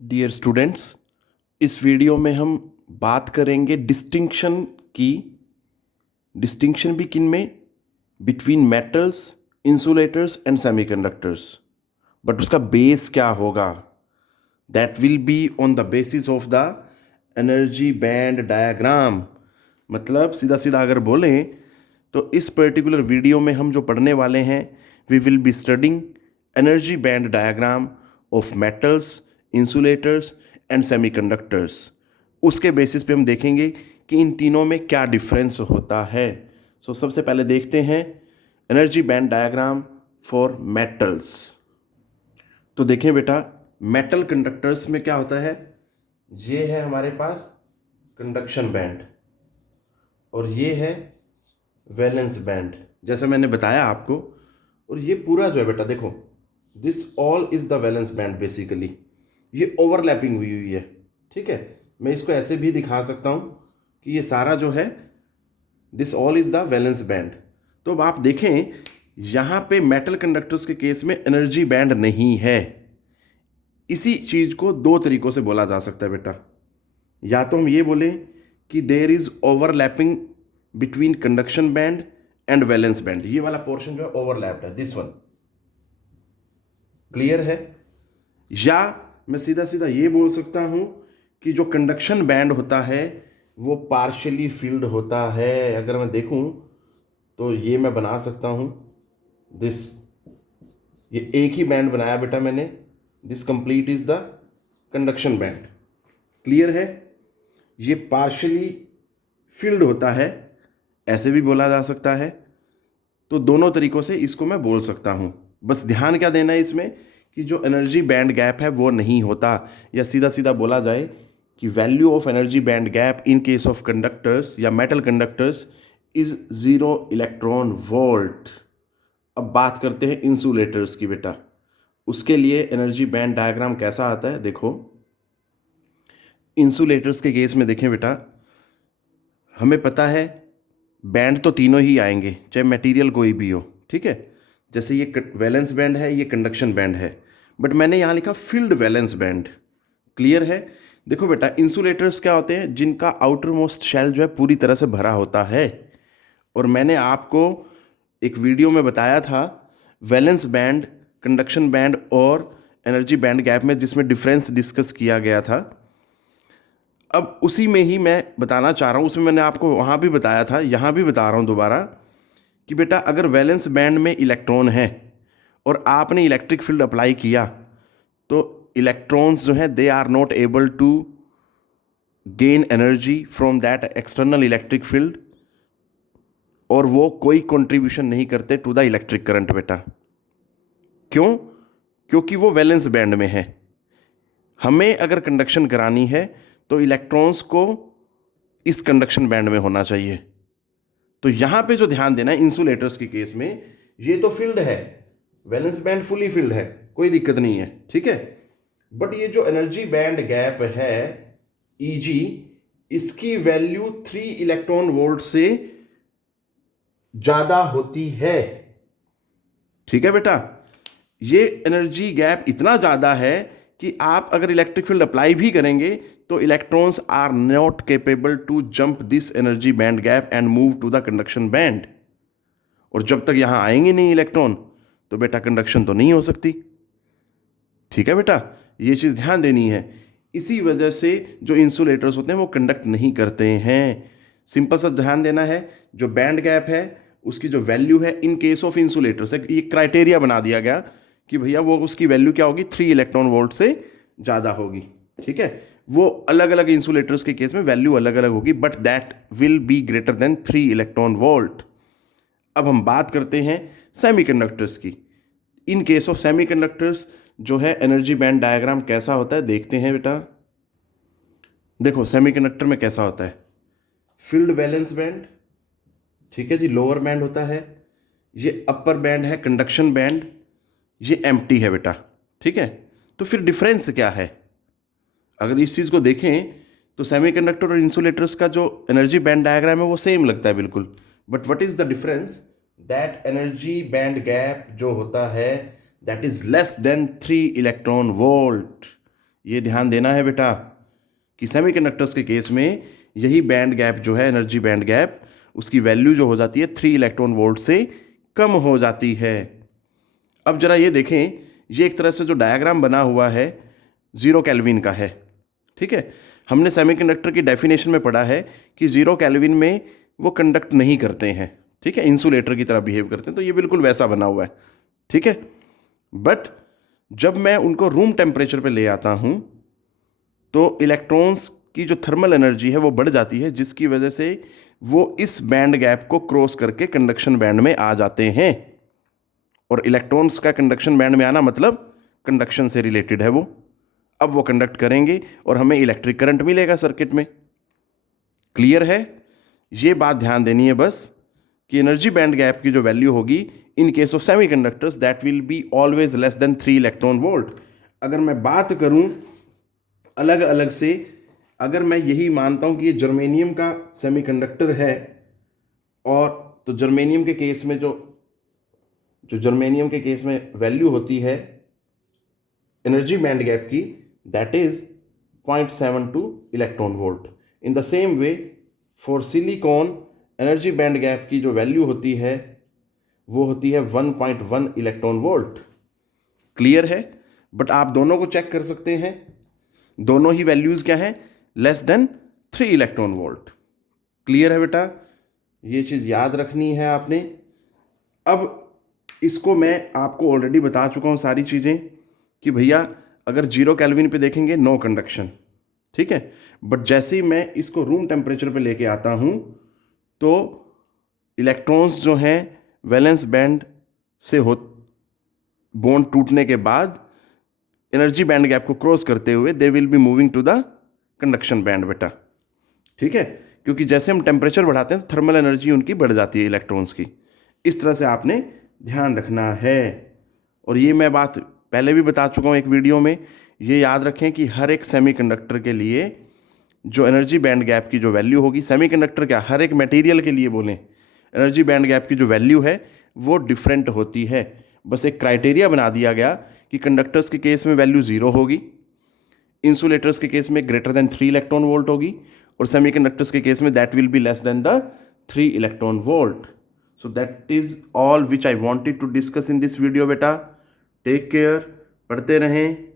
Dear students, इस video में हम बात करेंगे डिस्टिंक्शन की। डिस्टिंक्शन भी किन में? Between metals, insulators and semiconductors. But उसका बेस क्या होगा? That will be on the basis of the energy band diagram. मतलब सीधा सीधा अगर बोलें तो इस पर्टिकुलर वीडियो में हम जो पढ़ने वाले हैं, we will be studying energy band diagram of metals, insulators and semiconductors. उसके बेसिस पे हम देखेंगे कि इन तीनों में क्या डिफरेंस होता है। सबसे पहले देखते हैं energy band diagram for metals. तो देखें बेटा, मेटल कंडक्टर्स में क्या होता है? ये है हमारे पास कंडक्शन बैंड और ये है वैलेंस बैंड, जैसे मैंने बताया आपको। और ये पूरा जो है बेटा, देखो, this all is the valence band. Basically ये ओवरलैपिंग हुई हुई है। ठीक है, मैं इसको ऐसे भी दिखा सकता हूं कि ये सारा जो है, this all is the valence band. तो अब आप देखें, यहां पे मेटल कंडक्टर्स के केस में एनर्जी बैंड नहीं है। इसी चीज को दो तरीकों से बोला जा सकता है बेटा। या तो हम ये बोलें कि there is overlapping between conduction band and valence band. ये वाला पोर्शन जो है ओवरलैप्ड है, दिस वन। क्लियर है? या मैं सीधा सीधा ये बोल सकता हूं कि जो कंडक्शन बैंड होता है वो पार्शियली फिल्ड होता है। अगर मैं देखूं तो ये मैं बना सकता हूं, दिस, ये एक ही बैंड बनाया बेटा मैंने। This complete is the conduction band. Clear है? ये पार्शियली फिल्ड होता है, ऐसे भी बोला जा सकता है। तो दोनों तरीकों से इसको मैं बोल सकता हूं। बस ध्यान क्या देना है इसमें कि जो एनर्जी बैंड गैप है वो नहीं होता। या सीधा सीधा बोला जाए कि value of energy band gap in case of conductors या metal conductors is 0 electron volt. अब बात करते हैं इंसुलेटर्स की बेटा। उसके लिए एनर्जी बैंड डायग्राम कैसा आता है, देखो। इंसुलेटर्स के केस में देखें बेटा, हमें पता है बैंड तो तीनों ही आएंगे, चाहे मटेरियल कोई भी हो। ठीक है, जैसे ये वैलेंस बैंड है, ये कंडक्शन बैंड है, बट मैंने यहाँ लिखा फील्ड वैलेंस बैंड। क्लियर है? देखो बेटा, इंसुलेटर्स क्या होते हैं? जिनका आउटर मोस्ट शेल जो है पूरी तरह से भरा होता है। और मैंने आपको एक वीडियो में बताया था वैलेंस बैंड, कंडक्शन बैंड और एनर्जी बैंड गैप में, जिसमें डिफरेंस डिस्कस किया गया था। अब उसी में ही मैं बताना चाह रहा हूँ, उसमें मैंने आपको वहाँ भी बताया था, यहाँ भी बता रहा हूँ दोबारा, कि बेटा अगर वैलेंस बैंड में इलेक्ट्रॉन है और आपने इलेक्ट्रिक फील्ड अप्लाई किया, तो इलेक्ट्रॉन्स जो हैं they are not able to gain energy from that external electric field, और वो कोई कंट्रीब्यूशन नहीं करते टू द इलेक्ट्रिक करंट बेटा। क्यों? क्योंकि वो वैलेंस बैंड में है। हमें अगर कंडक्शन करानी है तो इलेक्ट्रॉन्स को इस कंडक्शन बैंड में होना चाहिए। तो यहां पे जो ध्यान देना है इंसुलेटर्स के केस में, ये तो फील्ड है, वैलेंस बैंड फुली फील्ड है, कोई दिक्कत नहीं है। ठीक है, बट ये जो एनर्जी बैंड गैप है ईजी, इसकी वैल्यू 3 इलेक्ट्रॉन वोल्ट से ज्यादा होती है। ठीक है बेटा, ये एनर्जी गैप इतना ज़्यादा है कि आप अगर इलेक्ट्रिक फील्ड अप्लाई भी करेंगे तो electrons are not capable to jump this energy band gap and move to the conduction band. और जब तक यहां आएंगे नहीं इलेक्ट्रॉन, तो बेटा कंडक्शन तो नहीं हो सकती। ठीक है बेटा, ये चीज़ ध्यान देनी है। इसी वजह से जो इंसुलेटर्स होते हैं वो कंडक्ट नहीं करते हैं। सिंपल सा ध्यान देना है, जो बैंड गैप है उसकी जो वैल्यू है इन केस ऑफ इंसुलेटर्स, ये क्राइटेरिया बना दिया गया कि भैया वो उसकी वैल्यू क्या होगी, 3 इलेक्ट्रॉन वोल्ट से ज़्यादा होगी। ठीक है, वो अलग अलग इंसुलेटर्स के केस में वैल्यू अलग अलग होगी, but that will be greater than 3 electron volt. अब हम बात करते हैं सेमीकंडक्टर्स की। इन केस ऑफ सेमीकंडक्टर्स जो है एनर्जी बैंड डायग्राम कैसा होता है, देखते हैं बेटा। देखो सेमीकंडक्टर में कैसा होता है, फील्ड वैलेंस बैंड, ठीक है जी, लोअर बैंड होता है। ये अपर बैंड है कंडक्शन बैंड, ये एम्प्टी है बेटा। ठीक है, तो फिर डिफरेंस क्या है? अगर इस चीज़ को देखें तो सेमीकंडक्टर और इंसुलेटर्स का जो एनर्जी बैंड डायग्राम है वो सेम लगता है बिल्कुल, but what is the difference? That energy band gap जो होता है that is less than 3 electron volt. ये ध्यान देना है बेटा कि सेमीकंडक्टर्स के केस में यही बैंड गैप जो है, एनर्जी बैंड गैप, उसकी वैल्यू जो हो जाती है 3 इलेक्ट्रॉन वोल्ट से कम हो जाती है। अब जरा ये देखें, ये एक तरह से जो डायग्राम बना हुआ है 0 केल्विन का है, ठीक है। हमने सेमीकंडक्टर की डेफिनेशन में पढ़ा है कि 0 केल्विन में वो कंडक्ट नहीं करते हैं, ठीक है, इंसुलेटर की तरह बिहेव करते हैं, तो ये बिल्कुल वैसा बना हुआ है, ठीक है। बट जब मैं उनको रूम टेम्परेचर पे ले आता हूँ तो इलेक्ट्रॉन्स की जो थर्मल एनर्जी है वो बढ़ जाती है, जिसकी वजह से वो इस बैंड गैप को क्रॉस करके कंडक्शन बैंड में आ जाते हैं। और इलेक्ट्रॉन्स का कंडक्शन बैंड में आना मतलब कंडक्शन से रिलेटेड है वो। अब वो कंडक्ट करेंगे और हमें इलेक्ट्रिक करंट मिलेगा सर्किट में। क्लियर है? ये बात ध्यान देनी है बस कि एनर्जी बैंड गैप की जो वैल्यू होगी इन case of semiconductors that will be always less than 3 electron volt. अगर मैं बात करूं अलग अलग से, अगर मैं यही मानता हूं कि ये जर्मेनियम का सेमीकंडक्टर है, और तो जर्मेनियम के केस में जो जर्मेनियम के केस में वैल्यू होती है एनर्जी बैंड गैप की, that is 0.72 electron volt. In the same way for silicon energy band gap की जो वैल्यू होती है वो होती है 1.1 इलेक्ट्रॉन वोल्ट। क्लियर है? बट आप दोनों को चेक कर सकते हैं, दोनों ही वैल्यूज क्या हैं? Less than 3 electron volt. Clear है बेटा? ये चीज याद रखनी है आपने। अब इसको मैं आपको ऑलरेडी बता चुका हूं सारी चीजें कि भैया अगर 0 केल्विन पे देखेंगे नो कंडक्शन, ठीक है। बट जैसे ही मैं इसको रूम टेम्परेचर पे लेके आता हूं तो इलेक्ट्रॉन्स जो हैं वैलेंस बैंड से बॉन्ड टूटने के बाद एनर्जी बैंड गैप को क्रॉस करते हुए they will be moving to the conduction band बेटा, ठीक है। क्योंकि जैसे हम टेम्परेचर बढ़ाते हैं तो थर्मल एनर्जी उनकी बढ़ जाती है इलेक्ट्रॉन्स की। इस तरह से आपने ध्यान रखना है। और ये मैं बात पहले भी बता चुका हूँ एक वीडियो में। ये याद रखें कि हर एक सेमीकंडक्टर के लिए जो एनर्जी बैंड गैप की जो वैल्यू होगी, सेमीकंडक्टर क्या, हर एक मटेरियल के लिए बोलें, एनर्जी बैंड गैप की जो वैल्यू है वो डिफरेंट होती है। बस एक क्राइटेरिया बना दिया गया कि कंडक्टर्स के केस में वैल्यू 0 होगी, इंसुलेटर्स के केस में ग्रेटर देन 3 इलेक्ट्रॉन वोल्ट होगी, और सेमीकंडक्टर्स के केस में that will be less than the 3 electron volt. So that is all which I wanted to discuss in this video बेटा। टेक केयर, पढ़ते रहें।